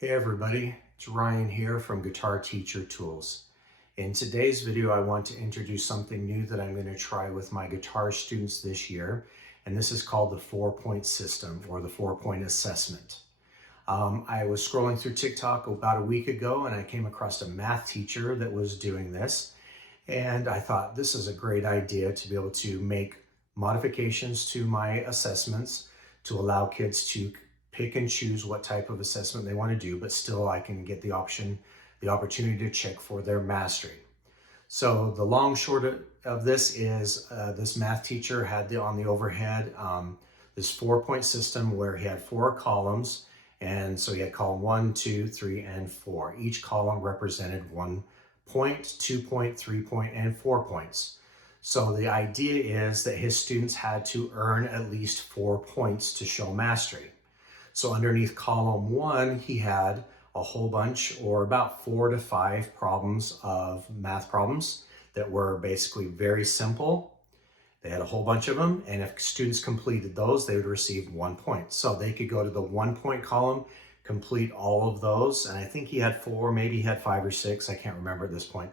Hey everybody, it's Ryan here from Guitar Teacher Tools. In today's video, I want to introduce something new that I'm going to try with my guitar students this year, and this is called the 4-point system or the 4-point assessment. I was scrolling through TikTok about a week ago and I came across a math teacher that was doing this, and I thought this is a great idea to be able to make modifications to my assessments to allow kids to pick and choose what type of assessment they want to do, but still I can get the opportunity to check for their mastery. So the long short of this is this math teacher had on the overhead this 4-point system where he had 4 columns. And so he had column 1, 2, 3, and 4. Each column represented 1 point, 2 point, 3 point, and 4 points. So the idea is that his students had to earn at least 4 points to show mastery. So underneath column 1, he had a whole bunch, or about 4 to 5 problems of math problems that were basically very simple. They had a whole bunch of them, and if students completed those, they would receive 1 point. So they could go to the 1-point column, complete all of those, and I think he had 4, maybe he had 5 or 6, I can't remember at this point.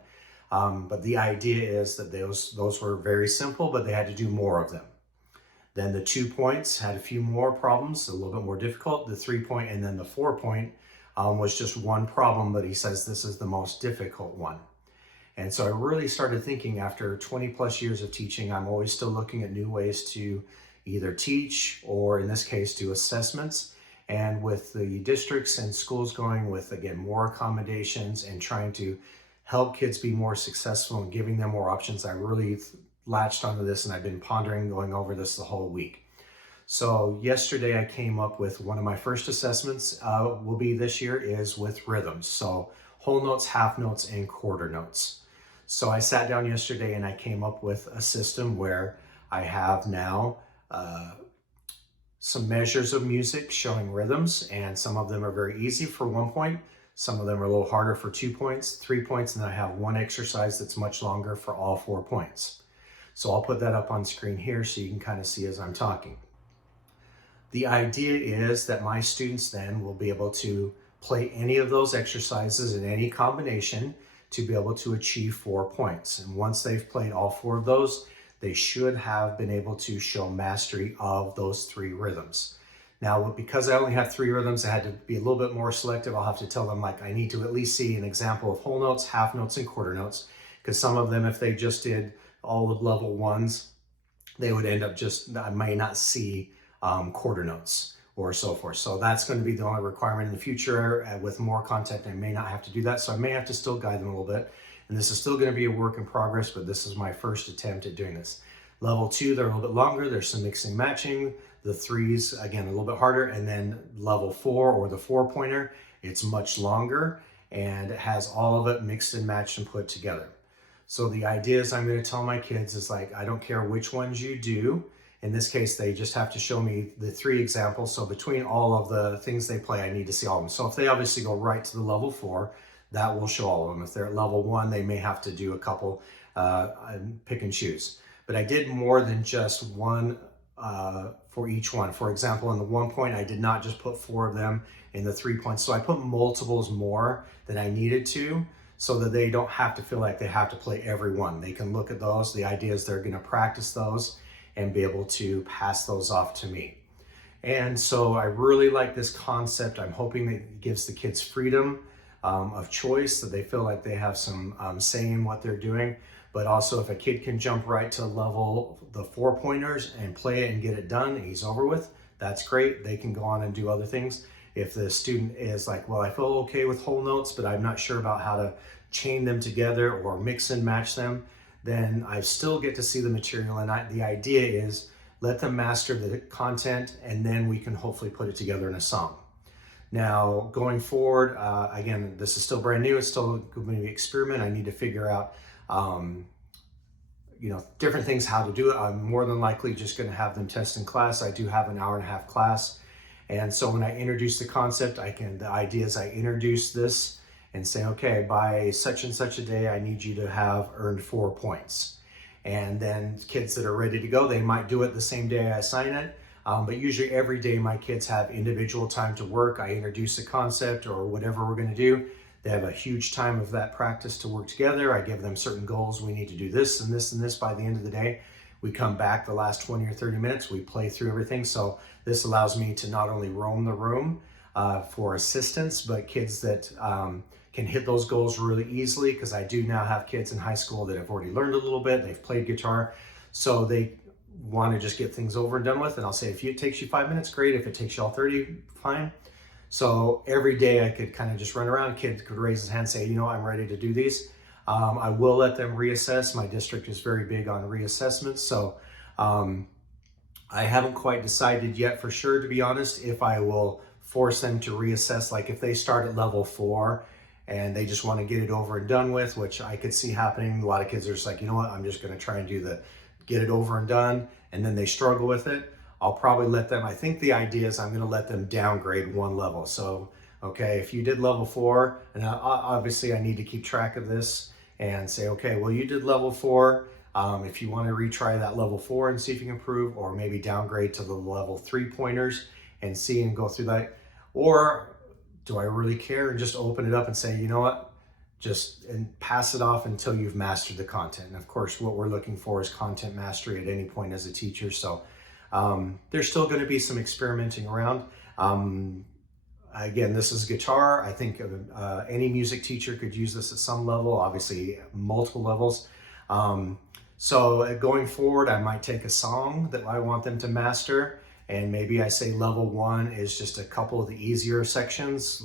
But the idea is that those were very simple, but they had to do more of them. Then the 2 points had a few more problems, a little bit more difficult. The 3-point and then the 4-point was just one problem, but he says this is the most difficult one. And so I really started thinking, after 20 plus years of teaching, I'm always still looking at new ways to either teach or in this case do assessments. And with the districts and schools going with, again, more accommodations and trying to help kids be more successful and giving them more options, I really latched onto this and I've been pondering, going over this the whole week. So yesterday I came up with one of my first assessments will be this year is with rhythms. So whole notes, half notes, and quarter notes. So I sat down yesterday and I came up with a system where I have now some measures of music showing rhythms, and some of them are very easy for 1 point. Some of them are a little harder for 2 points, 3 points, and then I have one exercise that's much longer for all 4 points. So I'll put that up on screen here so you can kind of see as I'm talking. The idea is that my students then will be able to play any of those exercises in any combination to be able to achieve 4 points. And once they've played all 4 of those, they should have been able to show mastery of those 3 rhythms. Now, because I only have 3 rhythms, I had to be a little bit more selective. I'll have to tell them, like, I need to at least see an example of whole notes, half notes, and quarter notes, because some of them, if they just did all of level 1s, they would end up I may not see quarter notes or so forth. So that's going to be the only requirement in the future. With more content, I may not have to do that. So I may have to still guide them a little bit. And this is still going to be a work in progress, but this is my first attempt at doing this. Level 2, they're a little bit longer. There's some mixing matching. The 3s, again, a little bit harder. And then level 4, or the 4-pointer, it's much longer and it has all of it mixed and matched and put together. So the idea is I'm going to tell my kids is, like, I don't care which ones you do. In this case, they just have to show me the 3 examples. So between all of the things they play, I need to see all of them. So if they obviously go right to the level 4, that will show all of them. If they're at level 1, they may have to do a couple, pick and choose. But I did more than just one for each one. For example, in the 1-point, I did not just put 4 of them. In the 3 points, so I put multiples more than I needed to, so that they don't have to feel like they have to play every one. They can look at those. The idea is they're going to practice those and be able to pass those off to me. And so I really like this concept. I'm hoping that it gives the kids freedom of choice, that they feel like they have some say in what they're doing. But also, if a kid can jump right to level the 4-pointers and play it and get it done and he's over with, that's great. They can go on and do other things. If the student is like, well, I feel okay with whole notes, but I'm not sure about how to chain them together or mix and match them, then I still get to see the material. And the idea is let them master the content, and then we can hopefully put it together in a song. Now, going forward, again, this is still brand new. It's still going to be an experiment. I need to figure out, different things, how to do it. I'm more than likely just going to have them test in class. I do have an hour-and-a-half class. And so when I introduce the concept, the idea is I introduce this and say, okay, by such and such a day, I need you to have earned 4 points. And then kids that are ready to go, they might do it the same day I assign it. But usually every day my kids have individual time to work. I introduce a concept or whatever we're going to do. They have a huge time of that practice to work together. I give them certain goals. We need to do this and this and this by the end of the day. We come back the last 20 or 30 minutes. We play through everything. So this allows me to not only roam the room for assistance, but kids that can hit those goals really easily, because I do now have kids in high school that have already learned a little bit. They've played guitar. So they want to just get things over and done with. And I'll say, if it takes you 5 minutes, great. If it takes you all 30, fine. So every day I could kind of just run around. Kid could raise his hand and say, you know, I'm ready to do these. I will let them reassess. My district is very big on reassessments. So I haven't quite decided yet for sure, to be honest, if I will force them to reassess. Like if they start at level 4 and they just want to get it over and done with, which I could see happening. A lot of kids are just like, you know what, I'm just going to try and get it over and done. And then they struggle with it. I'll probably let them, I think the idea is I'm going to let them downgrade one level. So, okay, if you did level 4, and obviously I need to keep track of this and say, okay, well, you did level 4. If you want to retry that level 4 and see if you can improve, or maybe downgrade to the level 3 pointers and see and go through that. Or do I really care and just open it up and say, you know what, and pass it off until you've mastered the content. And of course, what we're looking for is content mastery at any point as a teacher. So there's still going to be some experimenting around. Again, this is guitar. I think any music teacher could use this at some level, obviously multiple levels. So going forward, I might take a song that I want them to master, and maybe I say level 1 is just a couple of the easier sections.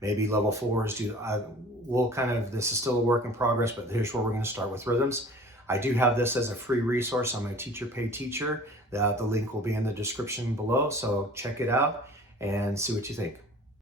Maybe level 4 is this is still a work in progress, but here's where we're going to start with rhythms. I do have this as a free resource on my Teacher Pay Teacher. The link will be in the description below, so check it out and see what you think.